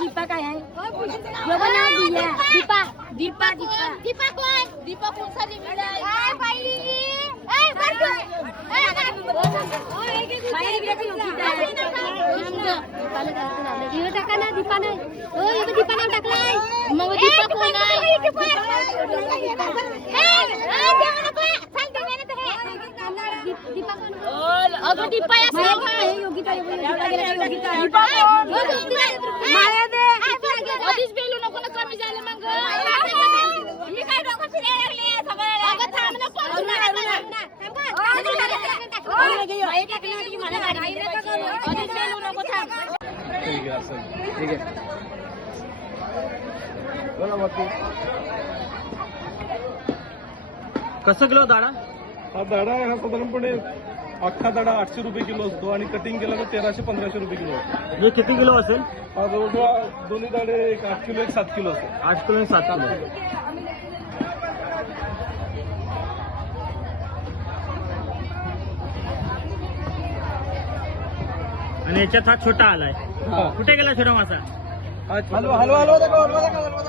दीपा काय आहे दीपा दीपा दीपा दीपा कोण दीपा कोणसा टाका ना दीपा नाही दीपा नाव टाकलाय मग दीपा कोण अगं दीपा योगिता माया दे आधीच बेलू नको ना कमी झालं मग मी काय डोकं फिरायला लागले अगं थांब ना ठीक आहे बोला मग कसं किलो दाडा हा दाडा हा साधारणपणे अख्खा दाडा 800 रुपये किलो असतो आणि कटिंग केला तर 1300-1500 रुपये किलो असतो. हे किती किलो असेल? हा जवळजवळ दोन्ही दाडे एक 8 किलो एक 7 किलो असतो. 8 किलो आणि 7 किलो. आणि याच्यात हा छोटा आलाय. कुठे गेला छोटा मासा?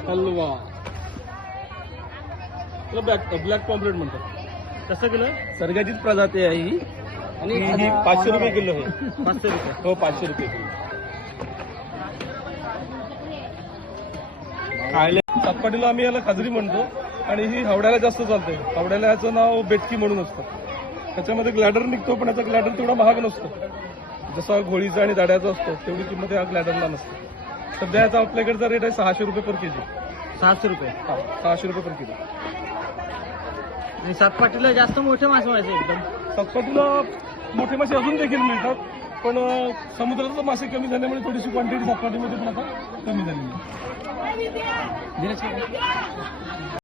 हलवा ब्लॅक पॉम्पलेट म्हणतात. कसं किलो? सर्गाचीच प्रजाती आहे ही आणि 500 रुपये किलो आहे. 500 रुपये. हो 500 रुपये किलो. सातपाटीला आम्ही याला खाजरी म्हणतो आणि ही हावड्याला जास्त चालते. हावड्याला याचं नाव बेटकी म्हणून असतं. त्याच्यामध्ये ग्लॅडर निघतो पण याचा ग्लॅडर तेवढा महाग नसतो. जसा घोळीचा आणि दाड्याचा असतो तेवढी किंमत या ग्लॅडरला नसते. सध्या याचा आपल्याकडचा रेट आहे 600 रुपये पर केजी. 700 रुपये. हा 600 रुपये पर किलो. आणि सातपाटीला जास्त मोठे मासे मिळायचे एकदम. सातपाटीला मोठे मासे अजून देखील मिळतात पण समुद्राचे मासे कमी झाल्यामुळे थोडीशी क्वांटिटी सातपाटीमध्ये पण आता कमी झालेली आहे.